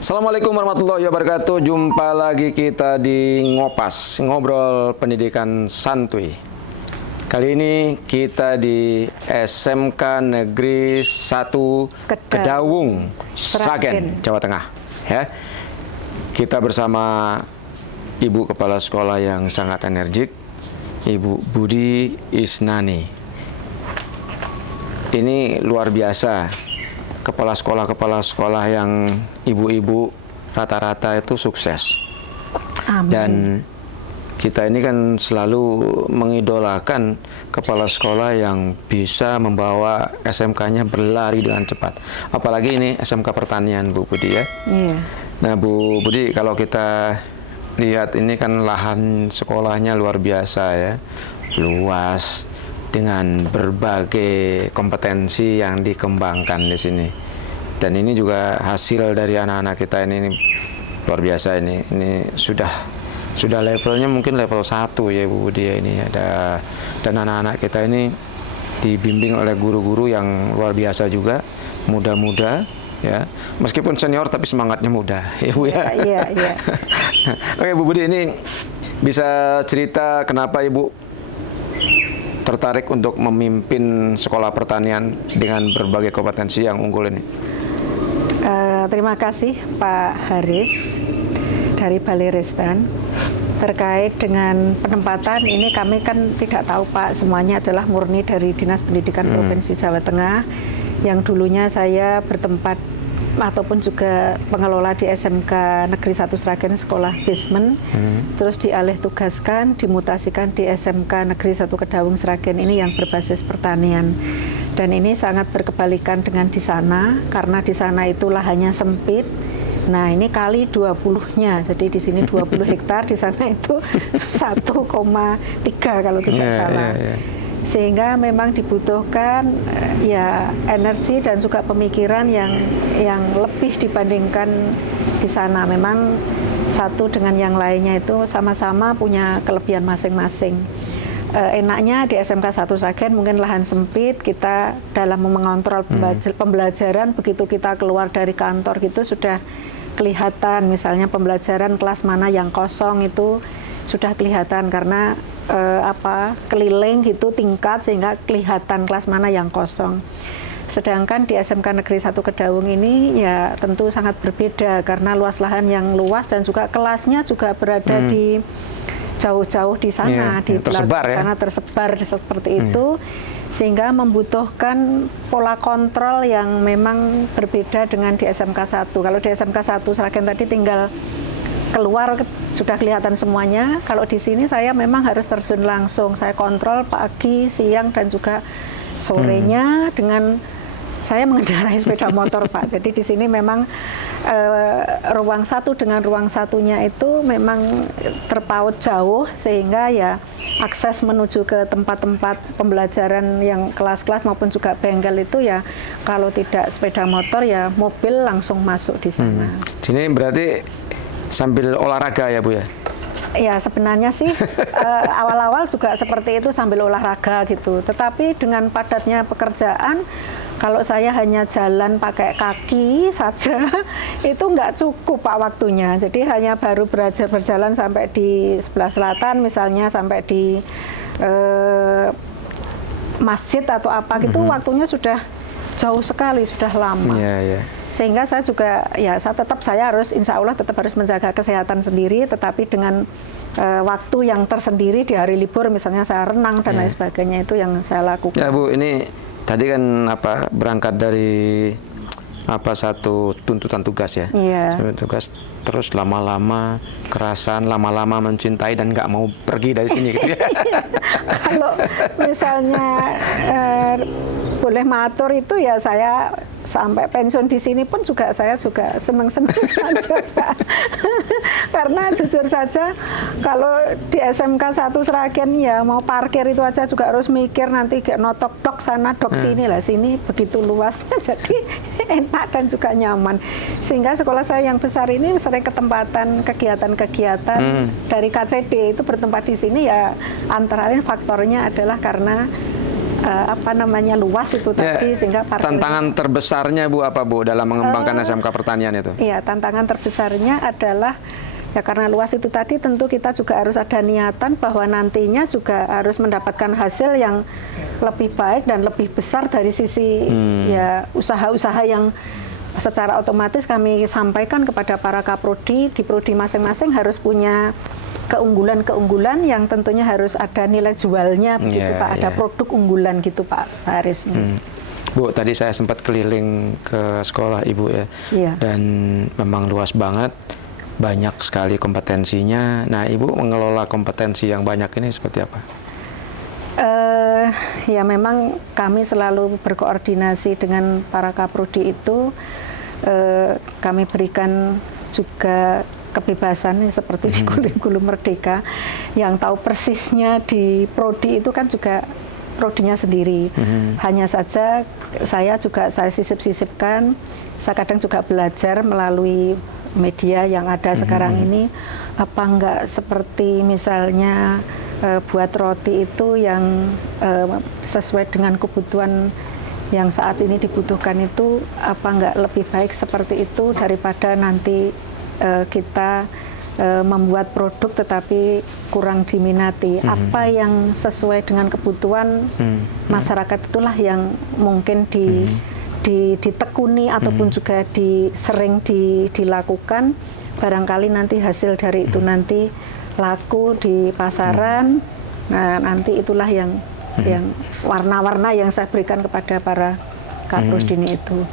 Assalamualaikum warahmatullahi wabarakatuh. Jumpa lagi kita di Ngopas, ngobrol pendidikan santuy. Kali ini kita di SMK Negeri 1 Kedawung, Sragen, Jawa Tengah. Ya. Kita bersama Ibu Kepala Sekolah yang sangat energik, Ibu Budi Isnani. Ini luar biasa. Kepala sekolah yang ibu-ibu rata-rata itu sukses. Amin. Dan kita ini kan selalu mengidolakan kepala sekolah yang bisa membawa SMK-nya berlari dengan cepat. Apalagi ini SMK Pertanian, Bu Budi ya. Iya. Nah, Bu Budi, kalau kita lihat ini kan lahan sekolahnya luar biasa ya, luas, dengan berbagai kompetensi yang dikembangkan di sini. Dan ini juga hasil dari anak-anak kita ini luar biasa ini. Ini sudah levelnya mungkin level 1 ya Bu Budi ya ini ada. Dan anak-anak kita ini dibimbing oleh guru-guru yang luar biasa juga, muda-muda ya. Meskipun senior tapi semangatnya muda. Ya Bu ya. Iya. Oke Bu Budi, ini bisa cerita kenapa Ibu tertarik untuk memimpin sekolah pertanian dengan berbagai kompetensi yang unggul ini? Terima kasih Pak Haris dari Balai Restan. Terkait dengan penempatan ini kami kan tidak tahu Pak, semuanya adalah murni dari Dinas Pendidikan Provinsi Jawa Tengah yang dulunya saya bertempat ataupun juga pengelola di SMK Negeri 1 Sragen sekolah basement, terus dialih tugaskan, dimutasikan di SMK Negeri 1 Kedawung Sragen ini yang berbasis pertanian. Dan ini sangat berkebalikan dengan di sana, karena di sana itu lahannya sempit. Nah, ini kali 20-nya, jadi di sini 20 hektar, di sana itu 1,3 kalau tidak salah. Sehingga memang dibutuhkan ya energi dan juga pemikiran yang lebih dibandingkan di sana. Memang satu dengan yang lainnya itu sama-sama punya kelebihan masing-masing. Enaknya di SMK 1 Sragen mungkin lahan sempit, kita dalam mengontrol pembelajaran begitu kita keluar dari kantor gitu sudah kelihatan, misalnya pembelajaran kelas mana yang kosong itu sudah kelihatan karena keliling gitu tingkat sehingga kelihatan kelas mana yang kosong. Sedangkan di SMK Negeri 1 Kedawung ini ya tentu sangat berbeda karena luas lahan yang luas dan juga kelasnya juga berada di jauh-jauh di sana, di tersebar, sana tersebar seperti itu, sehingga membutuhkan pola kontrol yang memang berbeda dengan di SMK 1. Kalau di SMK 1 Sragen tadi tinggal keluar sudah kelihatan semuanya. Kalau di sini saya memang harus terjun langsung. Saya kontrol pagi, siang dan juga sorenya dengan saya mengendarai sepeda motor Pak. Jadi di sini memang ruang satu dengan ruang satunya itu memang terpaut jauh sehingga ya akses menuju ke tempat-tempat pembelajaran yang kelas-kelas maupun juga bengkel itu ya kalau tidak sepeda motor ya mobil langsung masuk di sana. Sini berarti sambil olahraga ya Bu ya? Ya sebenarnya sih awal-awal juga seperti itu sambil olahraga gitu. Tetapi dengan padatnya pekerjaan, kalau saya hanya jalan pakai kaki saja itu nggak cukup Pak waktunya. Jadi hanya baru berjalan sampai di sebelah selatan misalnya sampai di masjid atau apa gitu waktunya sudah jauh sekali, sudah lama. Sehingga saya juga ya saya harus insya Allah tetap harus menjaga kesehatan sendiri, tetapi dengan waktu yang tersendiri di hari libur misalnya saya renang dan lain sebagainya itu yang saya lakukan. Ya Bu, ini tadi kan berangkat dari satu tuntutan tugas ya. Tugas terus lama-lama kerasan, lama-lama mencintai dan nggak mau pergi dari sini gitu ya. Kalau misalnya boleh matur itu ya saya sampai pensiun di sini pun saya juga senang-senang saja Pak. Karena jujur saja kalau di SMK 1 Sragen ya mau parkir itu aja juga harus mikir nanti kayak notok dok sana dok sini lah, sini begitu luasnya jadi enak dan juga nyaman. Sehingga sekolah saya yang besar ini sering ketempatan kegiatan-kegiatan dari KCD itu bertempat di sini ya antara lain faktornya adalah karena apa namanya luas itu tadi, sehingga tantangan terbesarnya Bu apa Bu dalam mengembangkan SMK pertanian itu? Iya, tantangan terbesarnya adalah ya karena luas itu tadi, tentu kita juga harus ada niatan bahwa nantinya juga harus mendapatkan hasil yang lebih baik dan lebih besar dari sisi ya usaha-usaha yang secara otomatis kami sampaikan kepada para kaprodi di prodi masing-masing harus punya keunggulan-keunggulan yang tentunya harus ada nilai jualnya begitu Pak, ada produk unggulan gitu Pak Haris. Bu, tadi saya sempat keliling ke sekolah Ibu ya, dan memang luas banget, banyak sekali kompetensinya. Nah, Ibu mengelola kompetensi yang banyak ini seperti apa? Ya memang kami selalu berkoordinasi dengan para kaprodi itu, kami berikan juga kebebasan seperti di kurikulum Merdeka, yang tahu persisnya di prodi itu kan juga prodinya sendiri. Hanya saja saya sisip-sisipkan, saya kadang juga belajar melalui media yang ada sekarang ini, apa enggak seperti misalnya buat roti itu yang sesuai dengan kebutuhan yang saat ini dibutuhkan itu, apa enggak lebih baik seperti itu daripada nanti kita membuat produk tetapi kurang diminati. Apa yang sesuai dengan kebutuhan masyarakat itulah yang mungkin ditekuni ataupun juga sering dilakukan. Barangkali nanti hasil dari itu nanti laku di pasaran. Nah, nanti itulah yang warna-warna yang saya berikan kepada para kaprodi itu.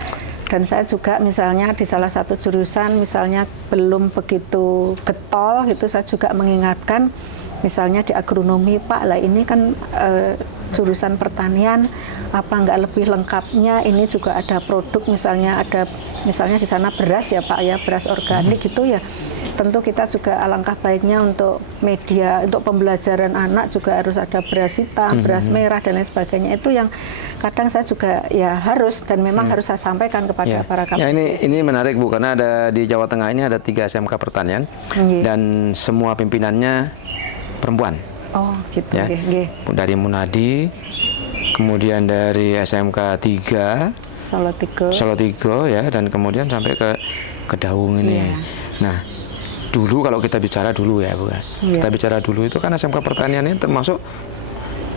Dan saya juga misalnya di salah satu jurusan misalnya belum begitu getol gitu, saya juga mengingatkan misalnya di agronomi, Pak, lah ini kan jurusan pertanian, apa enggak lebih lengkapnya ini juga ada produk, misalnya di sana beras ya Pak ya, beras organik gitu ya. Tentu kita juga alangkah baiknya untuk media, untuk pembelajaran anak juga harus ada beras hitam, beras merah dan lain sebagainya. Itu yang kadang saya juga ya harus dan memang harus saya sampaikan kepada para kaprodi. Ya, ini menarik Bu, karena ada di Jawa Tengah ini ada 3 SMK pertanian dan semua pimpinannya perempuan. Oh gitu ya. Dari Munadi, kemudian dari SMK 3 Solo 3 ya, dan kemudian sampai ke Daung ini. Nah, dulu kalau kita bicara dulu ya Bu, kita bicara dulu itu kan SMK pertanian ini termasuk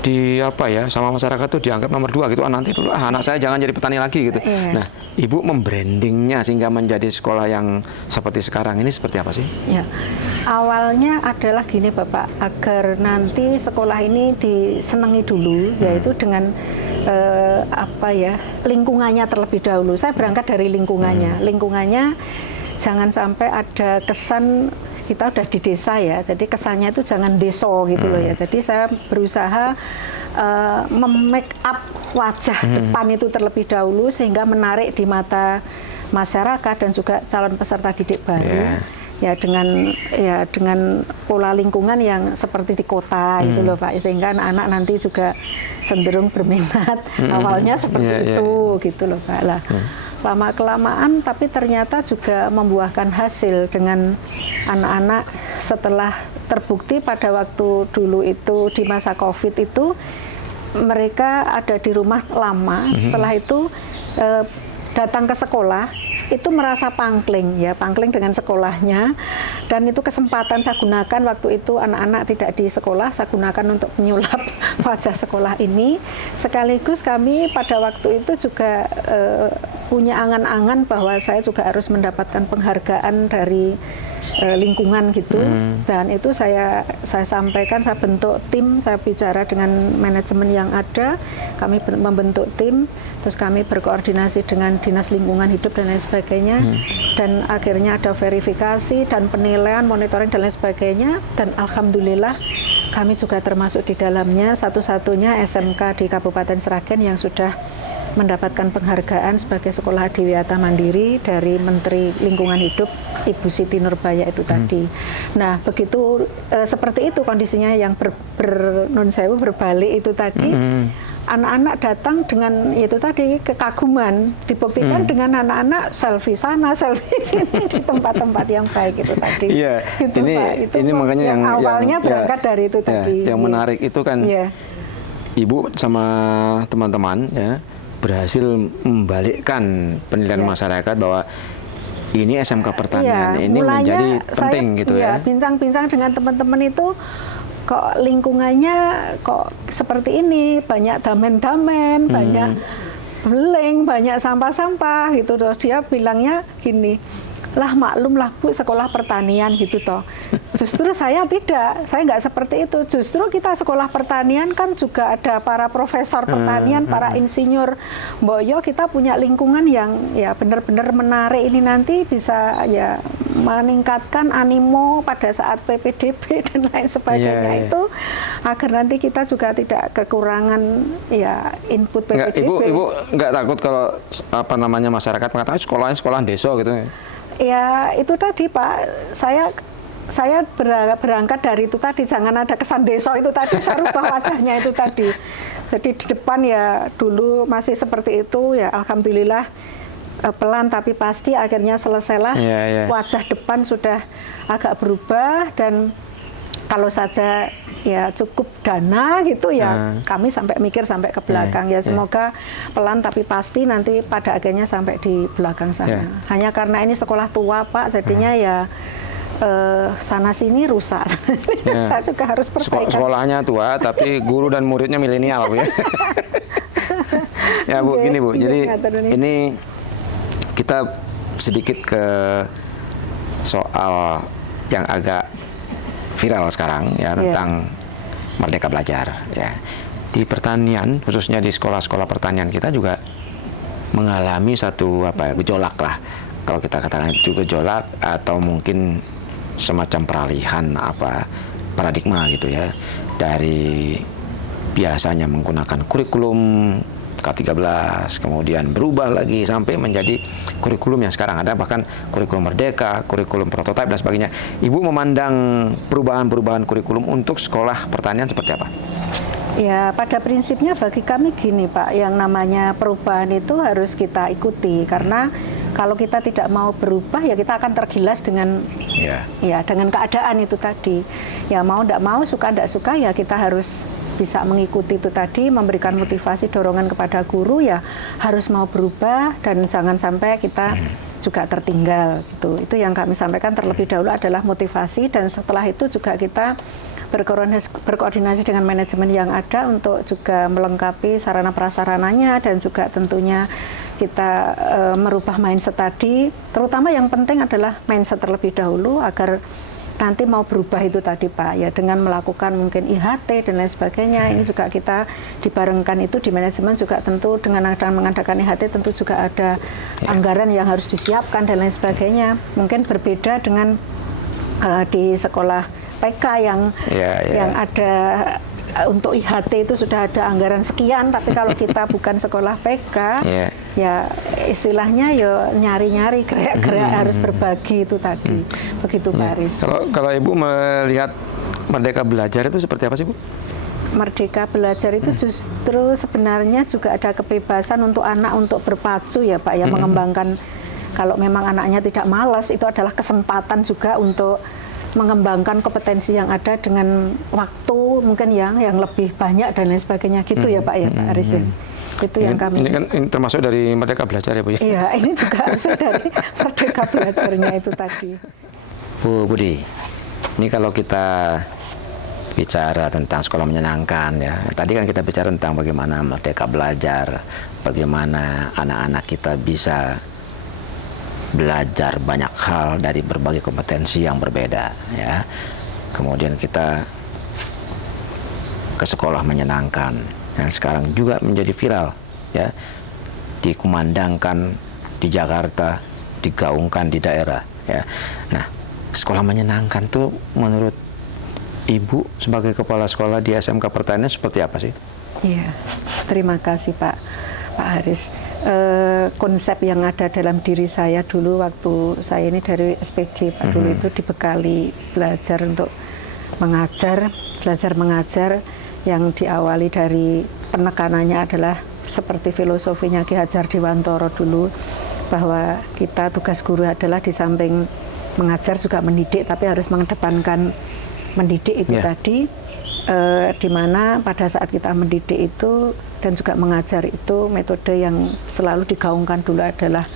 di apa ya, sama masyarakat tuh dianggap nomor 2 gitu. Nanti dulu anak saya jangan jadi petani lagi gitu. Nah, Ibu membrandingnya sehingga menjadi sekolah yang seperti sekarang ini seperti apa sih? Ya, awalnya adalah gini Bapak, agar nanti sekolah ini disenangi dulu, yaitu dengan lingkungannya terlebih dahulu. Saya berangkat dari lingkungannya. Lingkungannya jangan sampai ada kesan kita udah di desa ya, jadi kesannya itu jangan deso gitu loh ya. Jadi saya berusaha make up wajah depan itu terlebih dahulu sehingga menarik di mata masyarakat dan juga calon peserta didik baru. Ya dengan pola lingkungan yang seperti di kota gitu loh Pak, sehingga anak-anak nanti juga cenderung berminat awalnya seperti itu gitu loh Pak lah. Lama-kelamaan tapi ternyata juga membuahkan hasil dengan anak-anak setelah terbukti pada waktu dulu itu di masa COVID itu mereka ada di rumah lama, setelah itu datang ke sekolah itu merasa pangkling dengan sekolahnya, dan itu kesempatan saya gunakan waktu itu anak-anak tidak di sekolah, saya gunakan untuk menyulap wajah sekolah ini, sekaligus kami pada waktu itu juga punya angan-angan bahwa saya juga harus mendapatkan penghargaan dari lingkungan gitu, dan itu saya sampaikan, saya bentuk tim, saya bicara dengan manajemen yang ada, kami membentuk tim, terus kami berkoordinasi dengan dinas lingkungan hidup dan lain sebagainya, dan akhirnya ada verifikasi dan penilaian, monitoring dan lain sebagainya, dan alhamdulillah kami juga termasuk di dalamnya, satu-satunya SMK di Kabupaten Sragen yang sudah mendapatkan penghargaan sebagai sekolah adiwiyata mandiri dari Menteri Lingkungan Hidup Ibu Siti Nurbaya itu tadi. Nah, begitu seperti itu kondisinya yang berbalik itu tadi. Anak-anak datang dengan itu tadi kekaguman, dibuktikan dengan anak-anak selfie sana, selfie sini di tempat-tempat yang baik itu tadi. Iya, itu, ini makanya yang awalnya berangkat dari itu tadi. Yang menarik itu kan Ibu sama teman-teman ya berhasil membalikkan penilaian masyarakat bahwa ini SMK Pertanian ini menjadi penting saya, gitu ya. Bincang-bincang dengan teman-teman itu kok lingkungannya kok seperti ini, banyak damen-damen, banyak beling, banyak sampah-sampah gitu. Terus dia bilangnya gini, lah maklum lah Bu, sekolah pertanian gitu toh. Justru saya tidak, saya nggak seperti itu. Justru kita sekolah pertanian kan juga ada para profesor pertanian, para insinyur. Boyo kita punya lingkungan yang ya benar-benar menarik, ini nanti bisa ya meningkatkan animo pada saat PPDB dan lain sebagainya itu agar nanti kita juga tidak kekurangan ya input PPDB. Ibu nggak takut kalau apa namanya masyarakat mengatakan sekolahnya sekolah desa gitu? Ya itu tadi Pak, saya berangkat dari itu tadi, jangan ada kesan desa itu tadi, saya rubah wajahnya itu tadi. Jadi di depan ya dulu masih seperti itu ya, alhamdulillah pelan tapi pasti akhirnya selesailah. Wajah depan sudah agak berubah dan kalau saja ya cukup dana gitu ya kami sampai mikir sampai ke belakang ya semoga pelan tapi pasti nanti pada akhirnya sampai di belakang sana. Hanya karena ini sekolah tua Pak, jadinya ya sana sini rusak. Saya juga harus perbaikan. Sekolahnya tua tapi guru dan muridnya milenial Bu ya. Ya Bu, gini Bu, jadi ini kita sedikit ke soal yang agak viral sekarang ya tentang Merdeka Belajar ya. Di pertanian, khususnya di sekolah-sekolah pertanian kita juga mengalami satu gejolak lah. Kalau kita katakan itu gejolak atau mungkin semacam peralihan paradigma gitu ya. Dari biasanya menggunakan kurikulum K13 kemudian berubah lagi sampai menjadi kurikulum yang sekarang ada, bahkan kurikulum Merdeka, kurikulum prototipe dan sebagainya. Ibu memandang perubahan-perubahan kurikulum untuk sekolah pertanian seperti apa? Ya pada prinsipnya bagi kami gini Pak, yang namanya perubahan itu harus kita ikuti karena kalau kita tidak mau berubah ya kita akan tergilas dengan dengan keadaan itu tadi. Ya mau tidak mau, suka tidak suka ya kita harus bisa mengikuti itu tadi, memberikan motivasi, dorongan kepada guru ya harus mau berubah dan jangan sampai kita juga tertinggal gitu. Itu yang kami sampaikan terlebih dahulu adalah motivasi, dan setelah itu juga kita berkoordinasi dengan manajemen yang ada untuk juga melengkapi sarana prasarananya dan juga tentunya kita merubah mindset tadi. Terutama yang penting adalah mindset terlebih dahulu agar nanti mau berubah itu tadi Pak ya, dengan melakukan mungkin IHT dan lain sebagainya. Ini juga kita dibarengkan itu di manajemen juga tentu dengan mengadakan IHT tentu juga ada anggaran yang harus disiapkan dan lain sebagainya. Mungkin berbeda dengan di sekolah PK yang ada untuk IHT itu sudah ada anggaran sekian, tapi kalau kita bukan sekolah PK ya istilahnya ya nyari-nyari gerak-gerak harus berbagi itu tadi. Begitu Pak Aris. Kalau Ibu melihat Merdeka Belajar itu seperti apa sih Bu? Merdeka Belajar itu justru sebenarnya juga ada kebebasan untuk anak untuk berpacu ya Pak ya, mengembangkan. Kalau memang anaknya tidak malas, itu adalah kesempatan juga untuk mengembangkan kompetensi yang ada dengan waktu mungkin yang lebih banyak dan lain sebagainya gitu ya Pak ya Pak Aris. Itu yang kami. Ini kan termasuk dari Merdeka Belajar ya Bu ya? Iya, ini juga hasil dari Merdeka Belajarnya itu tadi. Bu Budi, ini kalau kita bicara tentang sekolah menyenangkan ya, tadi kan kita bicara tentang bagaimana Merdeka Belajar, bagaimana anak-anak kita bisa belajar banyak hal dari berbagai kompetensi yang berbeda ya. Kemudian kita ke sekolah menyenangkan yang sekarang juga menjadi viral ya, dikumandangkan di Jakarta, digaungkan di daerah ya. Nah, sekolah menyenangkan tuh menurut Ibu sebagai kepala sekolah di SMK Pertanian seperti apa sih? Iya, terima kasih Pak Haris. Konsep yang ada dalam diri saya dulu waktu saya ini dari SPG Pak, dulu itu dibekali belajar untuk mengajar, belajar mengajar yang diawali dari penekanannya adalah seperti filosofinya Ki Hajar Dewantoro dulu, bahwa kita tugas guru adalah di samping mengajar juga mendidik, tapi harus mengedepankan mendidik itu tadi. di mana pada saat kita mendidik itu dan juga mengajar itu metode yang selalu digaungkan dulu adalah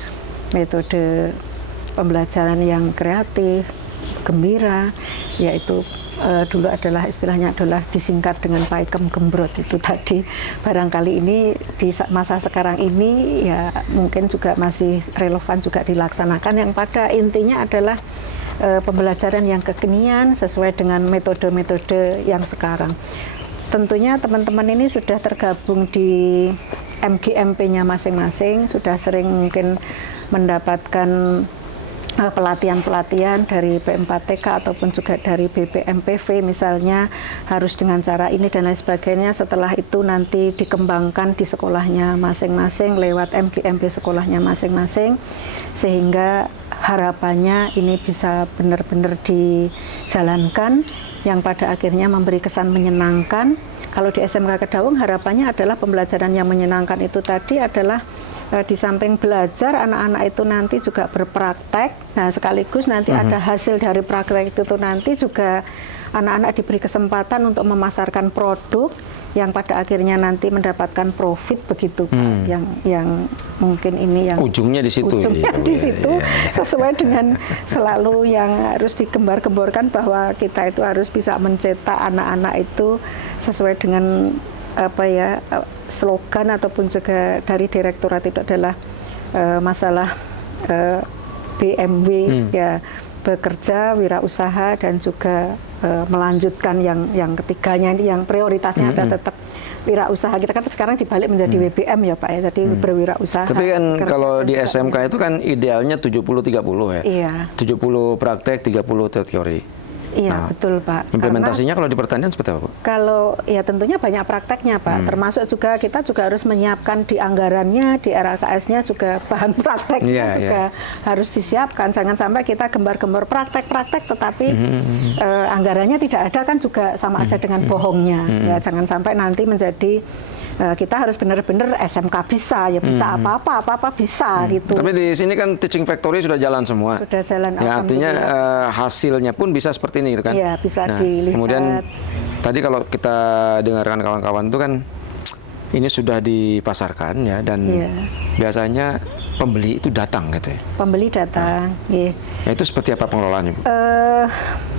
metode pembelajaran yang kreatif, gembira, yaitu dulu adalah istilahnya adalah disingkat dengan pakem gembrot itu tadi. Barangkali ini di masa sekarang ini ya mungkin juga masih relevan juga dilaksanakan, yang pada intinya adalah pembelajaran yang kekinian sesuai dengan metode-metode yang sekarang. Tentunya teman-teman ini sudah tergabung di MGMP-nya masing-masing, sudah sering mungkin mendapatkan pelatihan-pelatihan dari P4TK ataupun juga dari BPMPV misalnya, harus dengan cara ini dan lain sebagainya. Setelah itu nanti dikembangkan di sekolahnya masing-masing lewat MGMP sekolahnya masing-masing, sehingga harapannya ini bisa benar-benar dijalankan yang pada akhirnya memberi kesan menyenangkan. Kalau di SMK Kedaung harapannya adalah pembelajaran yang menyenangkan itu tadi adalah di samping belajar, anak-anak itu nanti juga berpraktek. Nah, sekaligus nanti ada hasil dari praktek itu nanti juga anak-anak diberi kesempatan untuk memasarkan produk yang pada akhirnya nanti mendapatkan profit begitu, Pak. Yang mungkin ini yang ujungnya di situ. Ujungnya di situ, sesuai dengan selalu yang harus digembar-gemborkan bahwa kita itu harus bisa mencetak anak-anak itu sesuai dengan slogan ataupun juga dari direktorat itu adalah masalah BMW ya, bekerja, wirausaha dan juga melanjutkan yang ketiganya ini, yang prioritasnya ada tetap wirausaha. Kita kan sekarang dibalik menjadi WBM ya Pak ya, jadi berwirausaha. Tapi kan kalau di SMK itu kan idealnya 70-30 ya. Iya. 70 praktek, 30 teori. Iya, betul Pak. Implementasinya kalau di pertanian seperti apa Pak? Kalau ya tentunya banyak prakteknya Pak, termasuk juga kita juga harus menyiapkan di anggarannya, di RKS-nya juga bahan prakteknya juga harus disiapkan. Jangan sampai kita gembar-gembor praktek-praktek tetapi anggarannya tidak ada, kan juga sama aja dengan bohongnya. Ya, jangan sampai nanti menjadi kita harus benar-benar SMK bisa, ya bisa apa-apa bisa gitu. Tapi di sini kan teaching factory sudah jalan semua. Sudah jalan. Ya, artinya hasilnya pun bisa seperti ini gitu kan. Iya, bisa dilihat. Kemudian tadi kalau kita dengarkan kawan-kawan itu kan ini sudah dipasarkan ya, dan biasanya pembeli itu datang gitu ya. Pembeli datang, ya itu seperti apa pengelolaannya?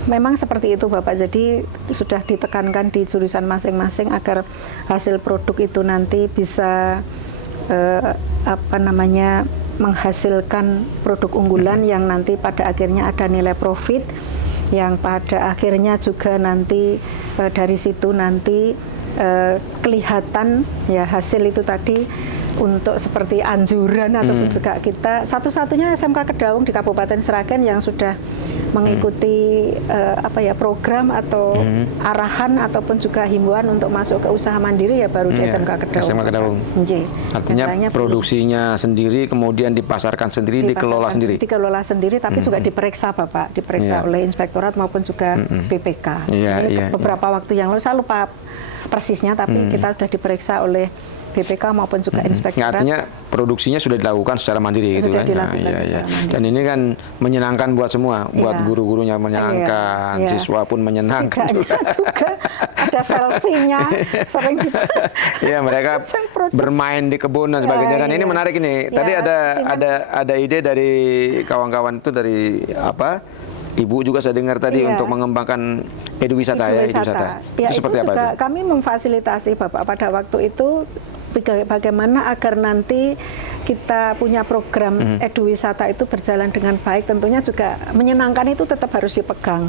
Memang seperti itu Bapak, jadi sudah ditekankan di jurusan masing-masing agar hasil produk itu nanti bisa menghasilkan produk unggulan yang nanti pada akhirnya ada nilai profit, yang pada akhirnya juga nanti dari situ nanti kelihatan ya hasil itu tadi untuk seperti anjuran ataupun juga kita satu-satunya SMK Kedaung di Kabupaten Sragen yang sudah mengikuti program atau arahan ataupun juga himbauan untuk masuk ke usaha mandiri ya baru di SMK Kedaung. SMK Kedaung. Artinya produksinya sendiri, kemudian dipasarkan sendiri, dikelola sendiri. Dikelola sendiri, tapi juga diperiksa Bapak, diperiksa oleh inspektorat maupun juga BPK. Beberapa waktu yang lalu saya lupa persisnya, tapi kita sudah diperiksa oleh BPK maupun juga inspektorat. Artinya produksinya sudah dilakukan secara mandiri gitu kan. Dan ini kan menyenangkan buat semua, buat guru-gurunya menyenangkan, siswa pun menyenangkan juga ada selfie-nya sering gitu. Iya, mereka bermain di kebun dan sebagainya. Dan ini menarik ini. Tadi ada ide dari kawan-kawan itu dari Ibu juga saya dengar tadi untuk mengembangkan eduwisata. Itu seperti apa itu? Kami memfasilitasi Bapak pada waktu itu bagaimana agar nanti kita punya program eduwisata itu berjalan dengan baik, tentunya juga menyenangkan itu tetap harus dipegang.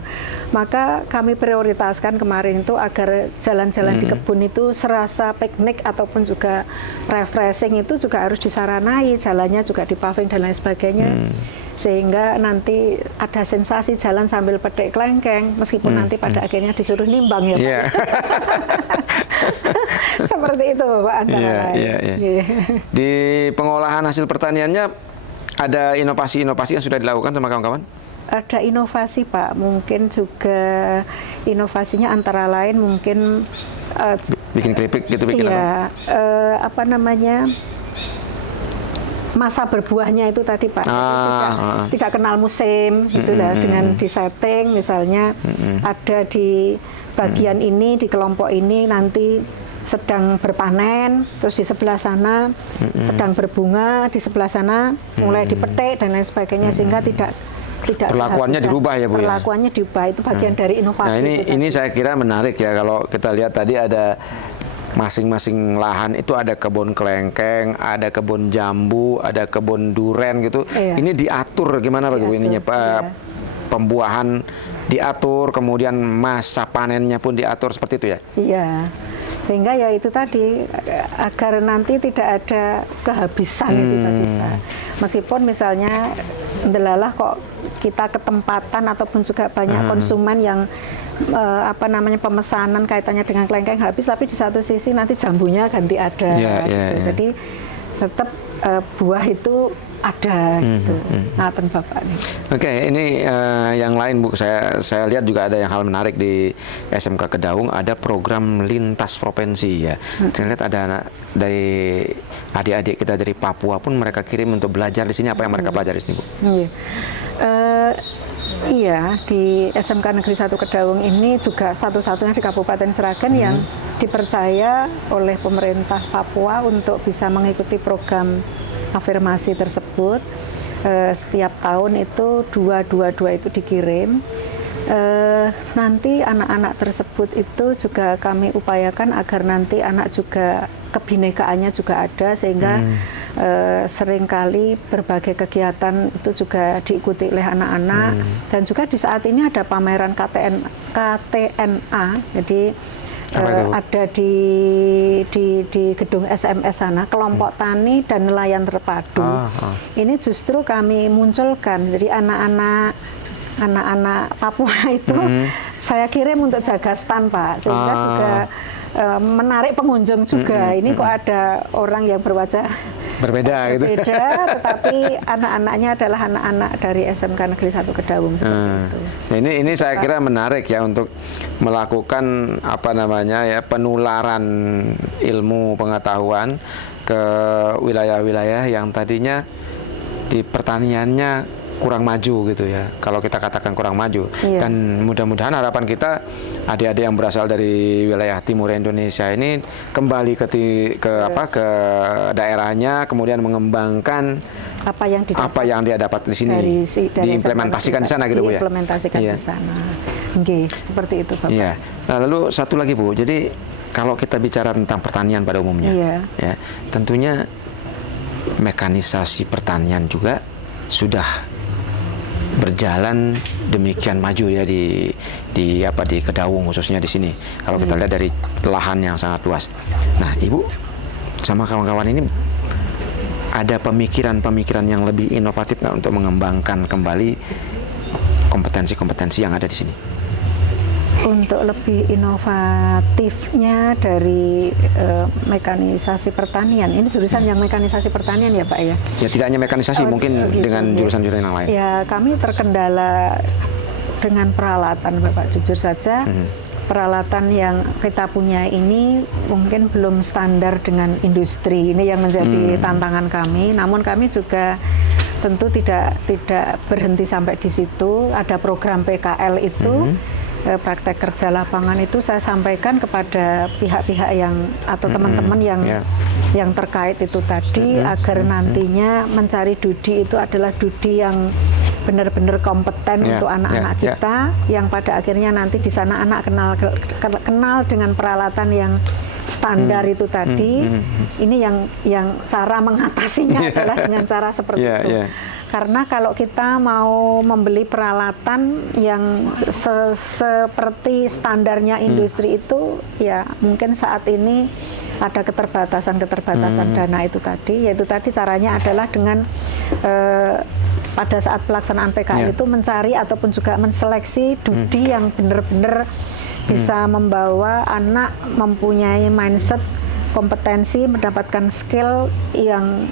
Maka kami prioritaskan kemarin itu agar jalan-jalan di kebun itu serasa piknik ataupun juga refreshing itu juga harus disaranai, jalannya juga dipaving dan lain sebagainya. Sehingga nanti ada sensasi jalan sambil petik kelengkeng, meskipun nanti pada akhirnya disuruh nimbang ya Pak. Seperti itu Bapak antara lain. Di pengolahan hasil pertaniannya ada inovasi-inovasi yang sudah dilakukan sama kawan-kawan? Ada inovasi Pak, mungkin juga inovasinya antara lain mungkin bikin keripik gitu, bikin apa? masa berbuahnya itu tadi Pak. Jadi tidak kenal musim gitulah, dengan disetting misalnya ada di bagian ini, di kelompok ini nanti sedang berpanen, terus di sebelah sana sedang berbunga, di sebelah sana mulai dipetik dan lain sebagainya, sehingga tidak perlakuannya dirubah ya Bu ya. Perlakuannya diubah, itu bagian dari inovasi. Nah ini saya kira menarik ya, kalau kita lihat tadi ada masing-masing lahan itu ada kebun kelengkeng, ada kebun jambu, ada kebun duren gitu. Iya. Ini diatur gimana Pak Bu ininya Pak? Iya. Pembuahan diatur, kemudian masa panennya pun diatur seperti itu ya? Iya. Sehingga ya itu tadi, agar nanti tidak ada kehabisan itu tadi Pak. Meskipun misalnya ndelalah kok kita ketempatan ataupun juga banyak konsumen yang pemesanan kaitannya dengan kelengkeng habis, tapi di satu sisi nanti jambunya ganti ada gitu. Jadi tetap buah itu ada gitu. Ngaten Bapak nih. Oke, ini yang lain Bu, saya lihat juga ada yang hal menarik di SMK Kedaung, ada program lintas provinsi ya. Saya lihat ada dari adik-adik kita dari Papua pun mereka kirim untuk belajar di sini. Apa yang mereka pelajari di sini Bu? Iya. Iya, di SMK Negeri 1 Kedaung ini juga satu-satunya di Kabupaten Sragen yang dipercaya oleh pemerintah Papua untuk bisa mengikuti program afirmasi tersebut. Setiap tahun itu dua itu dikirim. Nanti anak-anak tersebut itu juga kami upayakan agar nanti anak juga kebinekaannya juga ada, sehingga seringkali berbagai kegiatan itu juga diikuti oleh anak-anak. Dan juga di saat ini ada pameran KTNA, jadi ada di gedung SMS sana, kelompok tani dan nelayan terpadu. Ini justru kami munculkan, jadi anak-anak Papua itu saya kirim untuk jaga stand Pak, sehingga juga menarik pengunjung juga. Ini kok ada orang yang berwajah berbeda gitu. Tetapi anak-anaknya adalah anak-anak dari SMK Negeri 1 Kedaung seperti itu. Nah, ini saya kira menarik ya untuk melakukan penularan ilmu pengetahuan ke wilayah-wilayah yang tadinya di pertaniannya kurang maju gitu ya, kalau kita katakan kurang maju. Dan mudah-mudahan harapan kita adik-adik yang berasal dari wilayah timur Indonesia ini kembali ke daerahnya, kemudian mengembangkan apa yang dia dapat di sini, diimplementasikan di sana gitu Bu ya. Diimplementasikan di sana. Seperti itu Bapak. Iya. Nah, lalu satu lagi Bu, jadi kalau kita bicara tentang pertanian pada umumnya, ya tentunya mekanisasi pertanian juga sudah berjalan demikian maju ya di Kedaung, khususnya di sini. Kalau kita lihat dari lahan yang sangat luas. Nah, Ibu sama kawan-kawan ini ada pemikiran-pemikiran yang lebih inovatif nggak untuk mengembangkan kembali kompetensi-kompetensi yang ada di sini? Untuk lebih inovatifnya dari mekanisasi pertanian, ini jurusan yang mekanisasi pertanian ya Pak ya? Ya tidak hanya mekanisasi, mungkin gitu, dengan jurusan-jurusan yang lain. Ya kami terkendala dengan peralatan Bapak, jujur saja. Peralatan yang kita punya ini mungkin belum standar dengan industri, ini yang menjadi tantangan kami. Namun kami juga tentu tidak berhenti sampai di situ. Ada program PKL itu, praktek kerja lapangan itu saya sampaikan kepada pihak-pihak yang atau teman-teman yang terkait itu tadi, agar nantinya mencari dudi itu adalah dudi yang benar-benar kompeten untuk anak-anak kita, yang pada akhirnya nanti di sana anak kenal dengan peralatan yang standar itu tadi. Ini yang cara mengatasinya adalah dengan cara seperti itu. Karena kalau kita mau membeli peralatan yang seperti standarnya industri itu, ya mungkin saat ini ada keterbatasan dana itu tadi. Yaitu tadi caranya adalah dengan pada saat pelaksanaan PKL itu mencari ataupun juga menseleksi dudi yang benar-benar bisa membawa anak mempunyai mindset, kompetensi, mendapatkan skill yang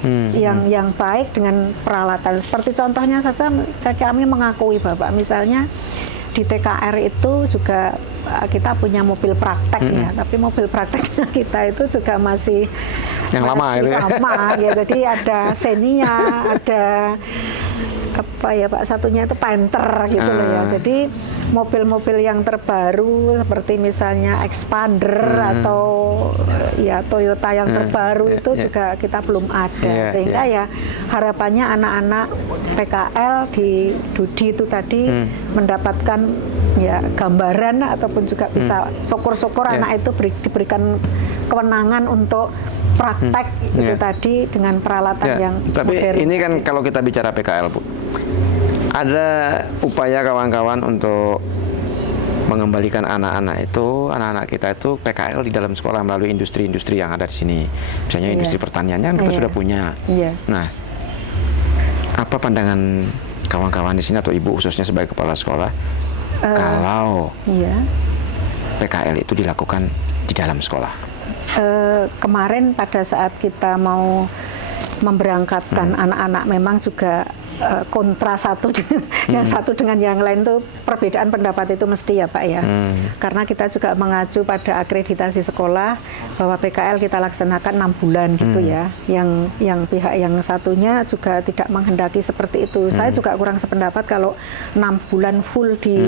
baik dengan peralatan. Seperti contohnya saja kami mengakui Bapak, misalnya di TKR itu juga kita punya mobil praktek ya, tapi mobil prakteknya kita itu juga masih Yang lama itu ya. Lama ya. Jadi ada Xenia, ada apa ya Pak, satunya itu Panther gitu loh ya. Jadi mobil-mobil yang terbaru seperti misalnya Expander atau ya Toyota yang terbaru itu juga kita belum ada. Sehingga ya harapannya anak-anak PKL di Dudi itu tadi mendapatkan ya gambaran ataupun juga bisa syukur-syukur anak itu diberikan kewenangan untuk praktek itu tadi dengan peralatan yang tapi modern. ini kan kalau kita bicara PKL Bu, ada upaya kawan-kawan untuk mengembalikan anak-anak kita itu PKL di dalam sekolah melalui industri-industri yang ada di sini. Misalnya industri pertaniannya kan kita sudah punya. Nah, apa pandangan kawan-kawan di sini atau Ibu khususnya sebagai kepala sekolah kalau PKL itu dilakukan di dalam sekolah? Kemarin pada saat kita mau memberangkatkan anak-anak memang juga kontra satu yang satu dengan yang lain tuh perbedaan pendapat itu mesti ya Pak ya. Karena kita juga mengacu pada akreditasi sekolah bahwa PKL kita laksanakan 6 bulan gitu ya. Yang pihak yang satunya juga tidak menghendaki seperti itu. Saya juga kurang sependapat kalau 6 bulan full di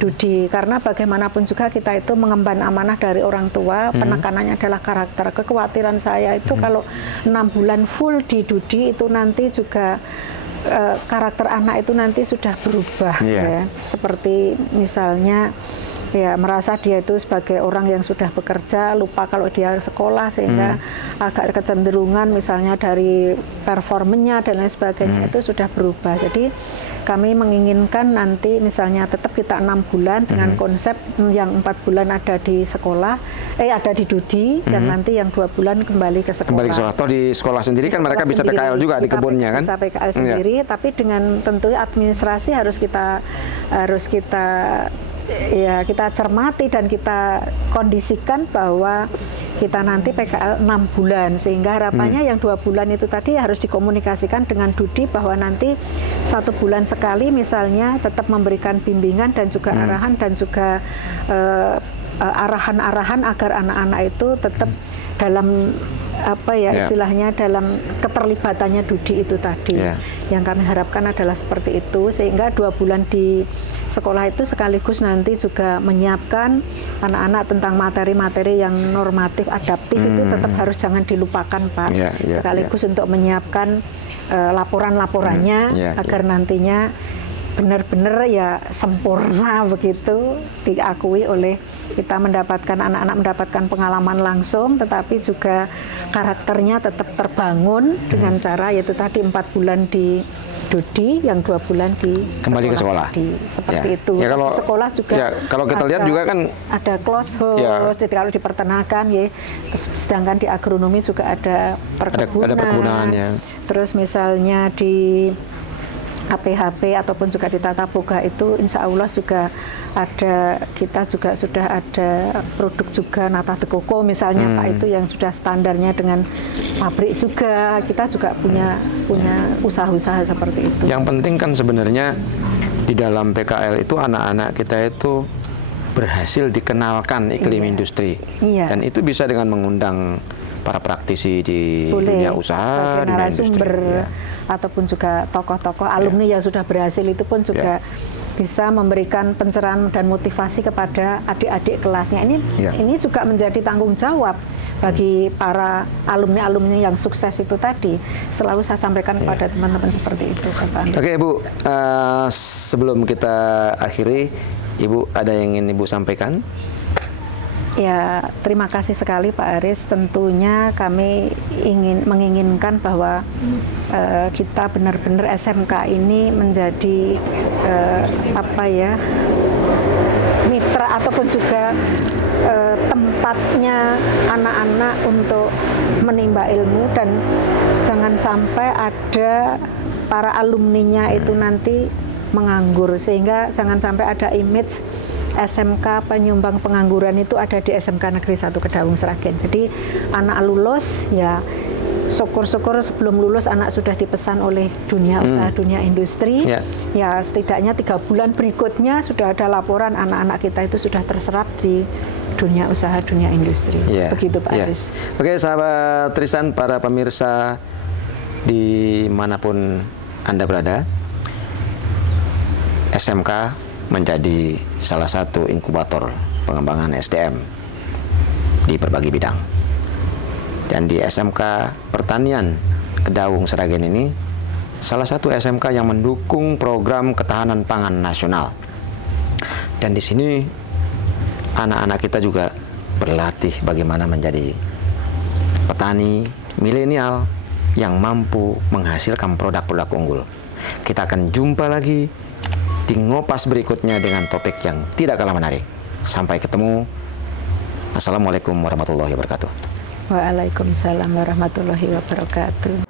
Dudi, karena bagaimanapun juga kita itu mengemban amanah dari orang tua, penekanannya adalah karakter. Kekhawatiran saya itu kalau 6 bulan full di Dudi itu nanti juga karakter anak itu nanti sudah berubah ya, seperti misalnya ya merasa dia itu sebagai orang yang sudah bekerja, lupa kalau dia sekolah, sehingga agak kecenderungan misalnya dari performanya dan lain sebagainya itu sudah berubah. Jadi kami menginginkan nanti misalnya tetap kita 6 bulan dengan konsep yang 4 bulan ada di sekolah, ada di Dudi, dan nanti yang 2 bulan kembali ke sekolah. Kembali ke sekolah. Atau di sekolah sendiri kan mereka bisa PKL juga di kebunnya kan? Bisa PKL sendiri, tapi dengan tentunya administrasi harus kita cermati dan kita kondisikan bahwa kita nanti PKL 6 bulan, sehingga harapannya yang 2 bulan itu tadi harus dikomunikasikan dengan Dudi bahwa nanti 1 bulan sekali misalnya tetap memberikan bimbingan dan juga arahan dan juga arahan-arahan agar anak-anak itu tetap dalam istilahnya dalam keterlibatannya Dudi itu tadi. Yang kami harapkan adalah seperti itu, sehingga 2 bulan di sekolah itu sekaligus nanti juga menyiapkan anak-anak tentang materi-materi yang normatif adaptif itu tetap harus jangan dilupakan Pak. Sekaligus untuk menyiapkan laporan-laporannya agar nantinya benar-benar ya sempurna begitu diakui oleh kita, mendapatkan anak-anak mendapatkan pengalaman langsung, tetapi juga karakternya tetap terbangun dengan cara yaitu tadi 4 bulan di Dudi, yang 2 bulan di kembali ke sekolah. Seperti itu. Ya, kalau sekolah juga kalau kita lihat juga kan ada close house, jadi kalau di peternakan sedangkan di agronomi juga ada perkebunan. Ada perkebunan Terus misalnya di APHP ataupun juga di Tata Boga itu insya Allah juga ada, kita juga sudah ada produk juga Nata de Coco misalnya Pak, itu yang sudah standarnya dengan pabrik juga, kita juga punya usaha-usaha seperti itu. Yang penting kan sebenarnya di dalam PKL itu anak-anak kita itu berhasil dikenalkan iklim industri, dan itu bisa dengan mengundang para praktisi di dunia usaha, dunia industri, ataupun juga tokoh-tokoh alumni yang sudah berhasil itu pun juga bisa memberikan pencerahan dan motivasi kepada adik-adik kelasnya. Ini juga menjadi tanggung jawab bagi para alumni-alumni yang sukses itu tadi. Selalu saya sampaikan kepada teman-teman seperti itu, Pak. Oke Ibu, sebelum kita akhiri, Ibu ada yang ingin Ibu sampaikan? Ya, terima kasih sekali Pak Aris. Tentunya kami menginginkan bahwa kita benar-benar SMK ini menjadi mitra ataupun juga tempatnya anak-anak untuk menimba ilmu, dan jangan sampai ada para alumninya itu nanti menganggur, sehingga jangan sampai ada image SMK penyumbang pengangguran itu ada di SMK Negeri 1 Kedaung Sragen. Jadi anak lulus ya syukur-syukur sebelum lulus anak sudah dipesan oleh dunia usaha, dunia industri. Ya setidaknya 3 bulan berikutnya sudah ada laporan anak-anak kita itu sudah terserap di dunia usaha, dunia industri. Iya, Begitu Pak iya. Aris. Oke, sahabat Tristan, para pemirsa dimanapun Anda berada, SMK menjadi salah satu inkubator pengembangan SDM di berbagai bidang. Dan di SMK Pertanian Kedaung Sragen ini salah satu SMK yang mendukung program ketahanan pangan nasional. Dan di sini anak-anak kita juga berlatih bagaimana menjadi petani milenial yang mampu menghasilkan produk-produk unggul. Kita akan jumpa lagi di Ngopas berikutnya dengan topik yang tidak kalah menarik. Sampai ketemu. Assalamualaikum warahmatullahi wabarakatuh. Waalaikumsalam warahmatullahi wabarakatuh.